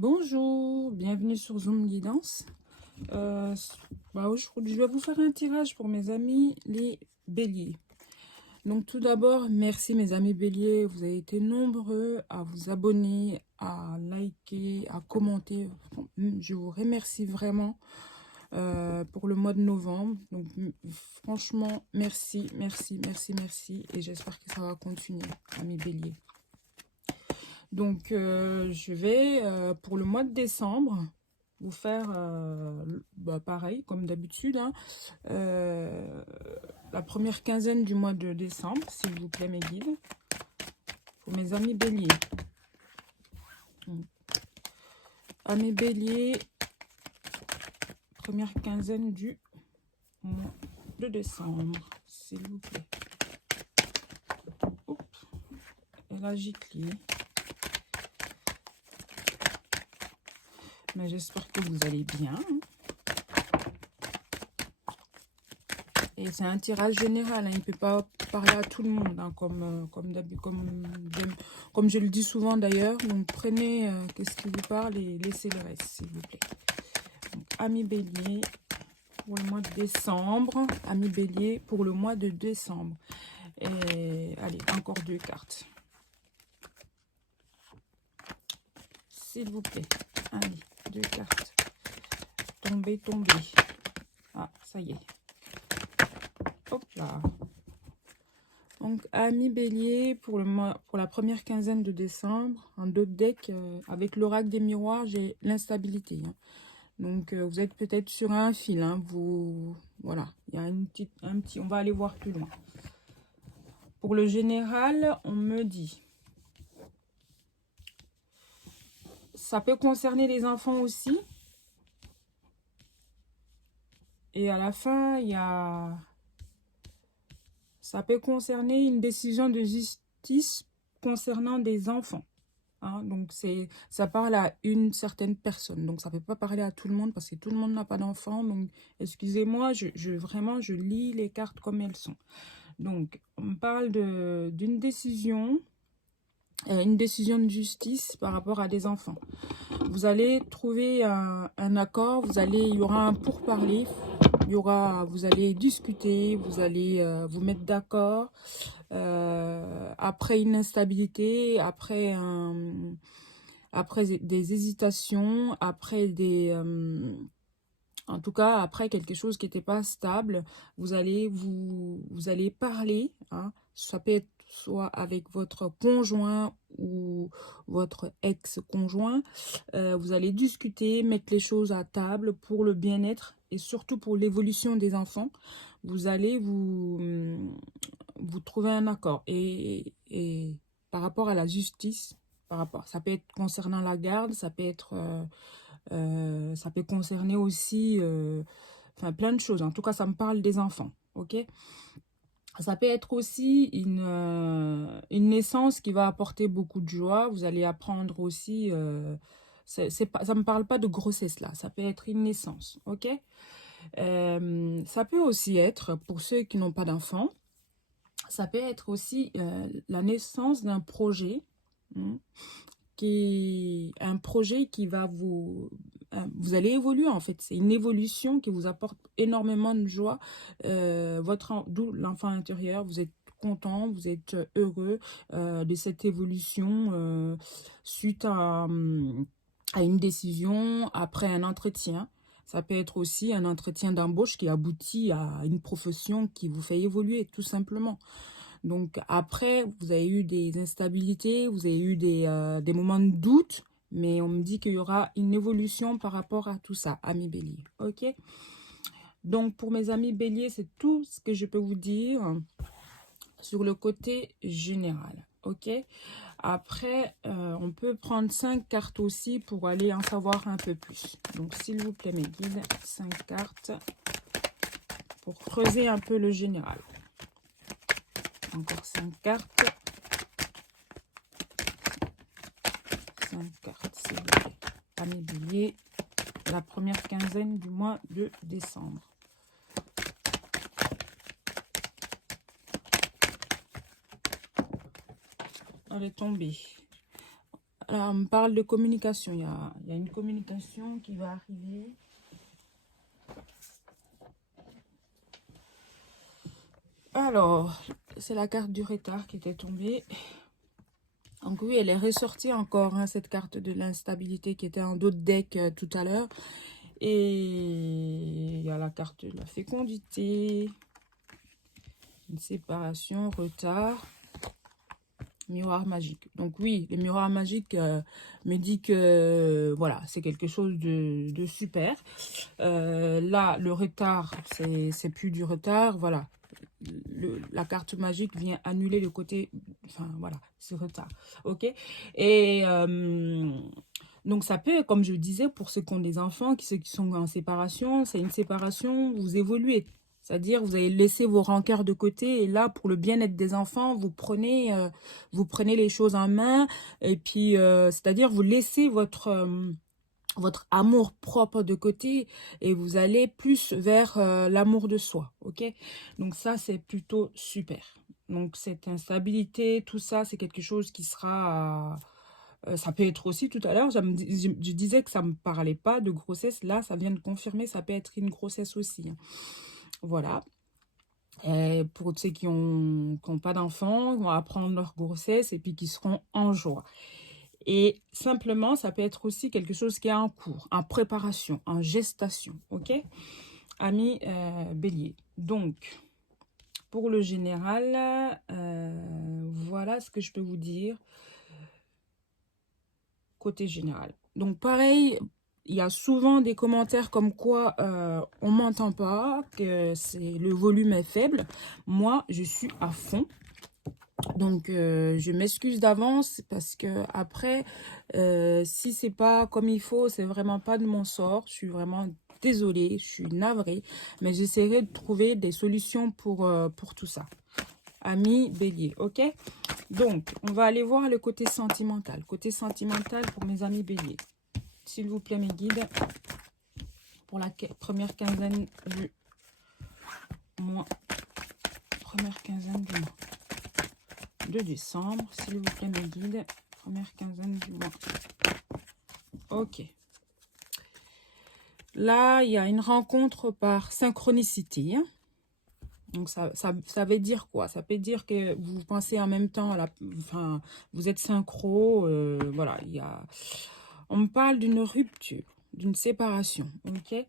Bonjour, bienvenue sur Zoom Guidance. Aujourd'hui, je vais vous faire un tirage pour mes amis les béliers. Donc tout d'abord, merci mes amis béliers, vous avez été nombreux à vous abonner, à liker, à commenter. Je vous remercie vraiment pour le mois de novembre. Donc franchement, merci, merci, merci, merci. Et j'espère que ça va continuer, amis béliers. Donc, je vais, pour le mois de décembre, vous faire pareil, comme d'habitude, hein, la première quinzaine du mois de décembre, s'il vous plaît, mes guides, pour mes amis béliers. Donc, amis béliers, première quinzaine du mois de décembre, s'il vous plaît. Oups, et la giclée. Mais j'espère que vous allez bien. Et c'est un tirage général, hein. Il ne peut pas parler à tout le monde, hein, comme je le dis souvent d'ailleurs. Donc prenez qu'est-ce qui vous parle et laissez le reste, s'il vous plaît. Donc, amis bélier pour le mois de décembre. Amis bélier pour le mois de décembre. Et allez, encore deux cartes. S'il vous plaît. Allez, deux cartes. Tombez, tombez. Ah, ça y est. Hop là. Donc, amis bélier, pour la première quinzaine de décembre, en d'autres decks, avec l'oracle des miroirs, j'ai l'instabilité. Hein. Donc, vous êtes peut-être sur un fil. Hein, voilà, il y a on va aller voir plus loin. Pour le général, on me dit, ça peut concerner les enfants aussi. Et à la fin, il y a... Ça peut concerner une décision de justice concernant des enfants. Hein, donc, ça parle à une certaine personne. Donc, ça ne peut pas parler à tout le monde parce que tout le monde n'a pas d'enfant. Donc, excusez-moi, vraiment, je lis les cartes comme elles sont. Donc, on me parle d'une décision, une décision de justice par rapport à des enfants. Vous allez trouver un accord, il y aura un pourparler, vous allez discuter, vous allez vous mettre d'accord. Après une instabilité, après des hésitations, en tout cas, après quelque chose qui n'était pas stable, vous allez parler. Hein, ça peut être soit avec votre conjoint ou votre ex-conjoint. Vous allez discuter, mettre les choses à table pour le bien-être et surtout pour l'évolution des enfants. Vous allez vous trouver un accord. Et par rapport à la justice, ça peut être concernant la garde, ça peut être... ça peut concerner aussi plein de choses. En tout cas, ça me parle des enfants. Ok. Ça peut être aussi une naissance qui va apporter beaucoup de joie. Vous allez apprendre aussi... ça ne me parle pas de grossesse là. Ça peut être une naissance. Ok. Ça peut aussi être, pour ceux qui n'ont pas d'enfants, ça peut être aussi la naissance d'un projet. Un projet qui va vous allez évoluer en fait. C'est une évolution qui vous apporte énormément de joie. D'où l'enfant intérieur, vous êtes content, vous êtes heureux de cette évolution suite à une décision, après un entretien. Ça peut être aussi un entretien d'embauche qui aboutit à une profession qui vous fait évoluer tout simplement. Donc après, vous avez eu des instabilités, vous avez eu des moments de doute, mais on me dit qu'il y aura une évolution par rapport à tout ça, amis bélier. Ok. Donc pour mes amis bélier, c'est tout ce que je peux vous dire sur le côté général. Ok. Après, on peut prendre 5 cartes aussi pour aller en savoir un peu plus. Donc s'il vous plaît mes guides, 5 cartes pour creuser un peu le général. Encore 5 cartes. 5 cartes, s'il vous plaît. Amis bélier, la première quinzaine du mois de décembre. Elle est tombée. là, on me parle de communication. Il y a une communication qui va arriver. Alors, c'est la carte du retard qui était tombée. Donc oui, elle est ressortie encore, hein, cette carte de l'instabilité qui était en d'autres decks tout à l'heure. Et il y a la carte de la fécondité, une séparation, retard, miroir magique. Donc oui, le miroir magique me dit que voilà, c'est quelque chose de super. Là, le retard, c'est plus du retard, voilà. La carte magique vient annuler le côté, enfin voilà, c'est retard, ok. Et donc ça peut, comme je disais, pour ceux qui ont des enfants, ceux qui sont en séparation, c'est une séparation, vous évoluez. C'est-à-dire, vous avez laissé vos rancœurs de côté et là, pour le bien-être des enfants, vous prenez les choses en main et puis, c'est-à-dire, vous laissez votre amour propre de côté et vous allez plus vers l'amour de soi, ok? Donc ça, c'est plutôt super. Donc cette instabilité, tout ça, c'est quelque chose qui sera... ça peut être aussi, tout à l'heure, je disais que ça ne me parlait pas de grossesse. Là, ça vient de confirmer, ça peut être une grossesse aussi, hein. Voilà. Et pour ceux qui n'ont pas d'enfants, ils vont apprendre leur grossesse et puis qui seront en joie. Et simplement, ça peut être aussi quelque chose qui est en cours, en préparation, en gestation, ok? Amis bélier. Donc, pour le général, voilà ce que je peux vous dire côté général. Donc, pareil, il y a souvent des commentaires comme quoi on m'entend pas, que le volume est faible. Moi, je suis à fond. Donc, je m'excuse d'avance parce que après, si c'est pas comme il faut, c'est vraiment pas de mon sort. Je suis vraiment désolée, je suis navrée, mais j'essaierai de trouver des solutions pour tout ça. Amis bélier, ok? Donc, on va aller voir le côté sentimental. Côté sentimental pour mes amis béliers. S'il vous plaît, mes guides, pour la première quinzaine du mois. Première quinzaine du mois de décembre, s'il vous plaît, mes guides. Première quinzaine du mois. Ok. Là, il y a une rencontre par synchronicité, hein. Donc, ça veut dire quoi? Ça peut dire que vous pensez en même temps, enfin, vous êtes synchro, voilà, on me parle d'une rupture, d'une séparation, ok?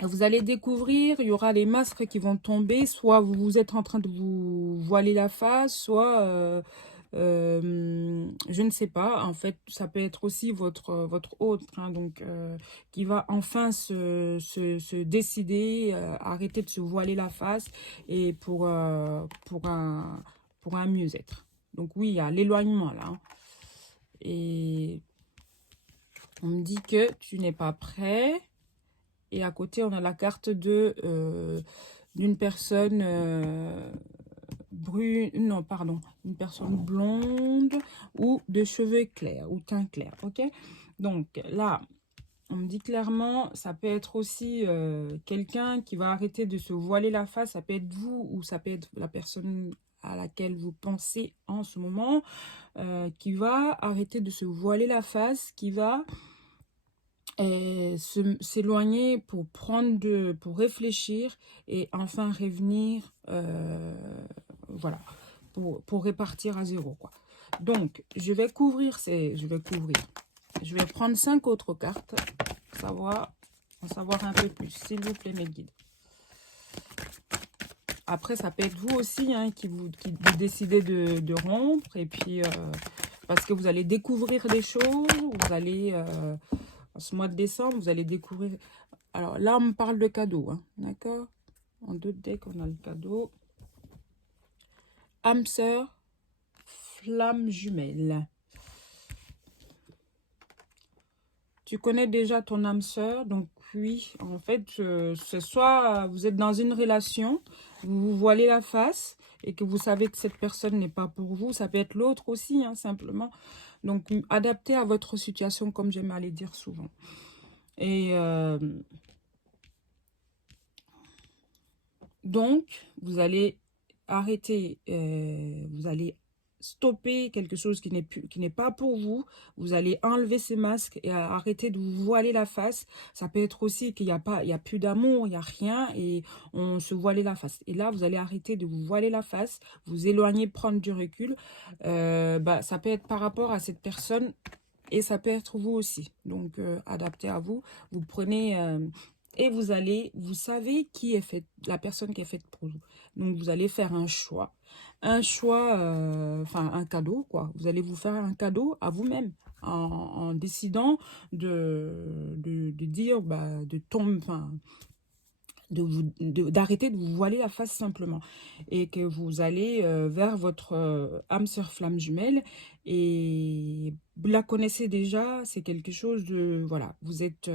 Vous allez découvrir, il y aura les masques qui vont tomber, soit vous êtes en train de vous voiler la face, soit, je ne sais pas, en fait, ça peut être aussi votre autre, hein, donc, qui va enfin se décider, arrêter de se voiler la face, et pour un mieux-être. Donc oui, il y a l'éloignement là, hein. Et on me dit que tu n'es pas prêt. Et à côté, on a la carte d'une personne brune, non, pardon, une personne blonde ou de cheveux clairs ou teint clair, ok? Donc là, on me dit clairement, ça peut être aussi quelqu'un qui va arrêter de se voiler la face, ça peut être vous ou ça peut être la personne à laquelle vous pensez en ce moment, qui va arrêter de se voiler la face, qui va s'éloigner pour réfléchir et enfin revenir, voilà, pour répartir à zéro, quoi. Donc, je vais prendre 5 autres cartes, en savoir un peu plus, s'il vous plaît, mes guides. Après, ça peut être vous aussi, hein, qui décidez de rompre, et puis, parce que vous allez découvrir des choses, vous allez... ce mois de décembre, vous allez découvrir... Alors là, on me parle de cadeaux, hein, d'accord? En deux decks, on a le cadeau. Âme sœur, flamme jumelle. Tu connais déjà ton âme sœur, donc oui, en fait, c'est soit vous êtes dans une relation, vous vous voilez la face et que vous savez que cette personne n'est pas pour vous. Ça peut être l'autre aussi, hein, simplement. Donc, adaptez à votre situation, comme j'aime à le dire souvent. Et donc, vous allez arrêter, vous allez stopper quelque chose qui n'est pas pour vous. Vous allez enlever ces masques et arrêter de vous voiler la face. Ça peut être aussi qu'il n'y a pas, il y a plus d'amour, il n'y a rien et on se voilait la face. Et là, vous allez arrêter de vous voiler la face, vous éloigner, prendre du recul. Ça peut être par rapport à cette personne et ça peut être vous aussi. Donc, adapté à vous. Vous prenez et vous savez qui est faite, la personne qui est faite pour vous. Donc, vous allez faire un choix. Un choix, enfin, un cadeau, quoi. Vous allez vous faire un cadeau à vous-même en décidant de dire, de tomber, enfin, d'arrêter de vous voiler la face simplement et que vous allez vers votre âme sœur flamme jumelle et vous la connaissez déjà, c'est quelque chose de, voilà, vous êtes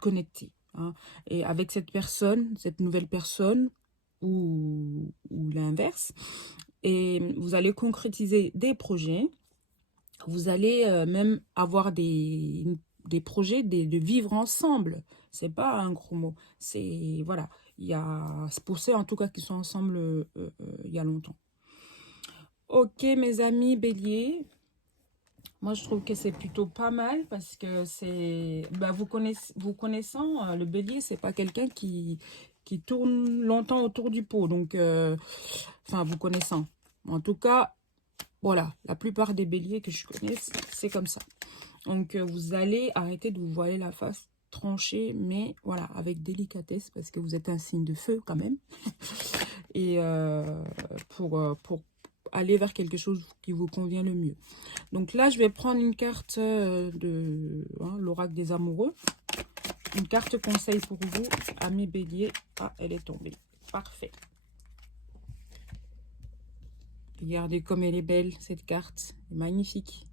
connecté, hein. Et avec cette personne, cette nouvelle personne ou l'inverse, et vous allez concrétiser des projets, vous allez même avoir des projets de vivre ensemble. C'est pas un gros mot. C'est, voilà, c'est pour ceux en tout cas qui sont ensemble il y a longtemps. Ok, mes amis bélier. Moi, je trouve que c'est plutôt pas mal parce que c'est, vous connaissant, le bélier, c'est pas quelqu'un qui tourne longtemps autour du pot. Donc, enfin, vous connaissant. En tout cas, voilà, la plupart des béliers que je connais, c'est comme ça. Donc, vous allez arrêter de vous voiler la face, trancher, mais voilà, avec délicatesse, parce que vous êtes un signe de feu quand même. Et pour aller vers quelque chose qui vous convient le mieux. Donc là, je vais prendre une carte de l'oracle des amoureux. Une carte conseil pour vous, amis bélier. Ah, elle est tombée. Parfait. Regardez comme elle est belle, cette carte. Magnifique.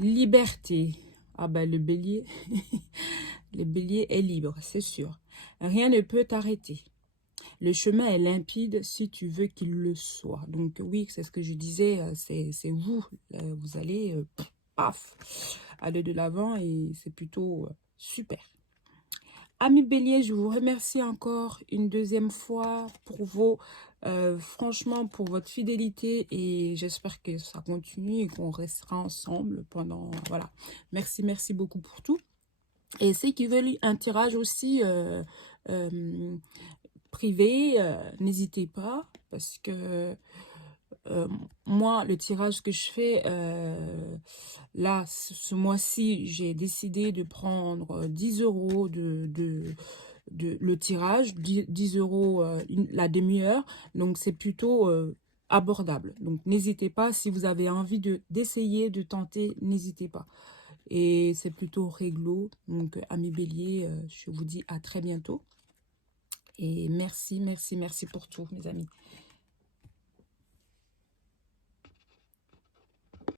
Liberté. Ah bah le bélier, le bélier est libre, c'est sûr. Rien ne peut t'arrêter. Le chemin est limpide si tu veux qu'il le soit. Donc oui, c'est ce que je disais, c'est vous. Vous allez, paf, aller de l'avant et c'est plutôt super. Amis bélier, je vous remercie encore une deuxième fois pour franchement, pour votre fidélité et j'espère que ça continue et qu'on restera ensemble pendant, voilà. Merci, merci beaucoup pour tout. Et ceux qui veulent un tirage aussi privé, n'hésitez pas parce que moi, le tirage que je fais, là, ce mois-ci, j'ai décidé de prendre 10 € de le tirage, 10 € la demi-heure. Donc, c'est plutôt abordable. Donc, n'hésitez pas. Si vous avez envie d'essayer, de tenter, n'hésitez pas. Et c'est plutôt réglo. Donc, amis bélier, je vous dis à très bientôt. Et merci, merci, merci pour tout, mes amis.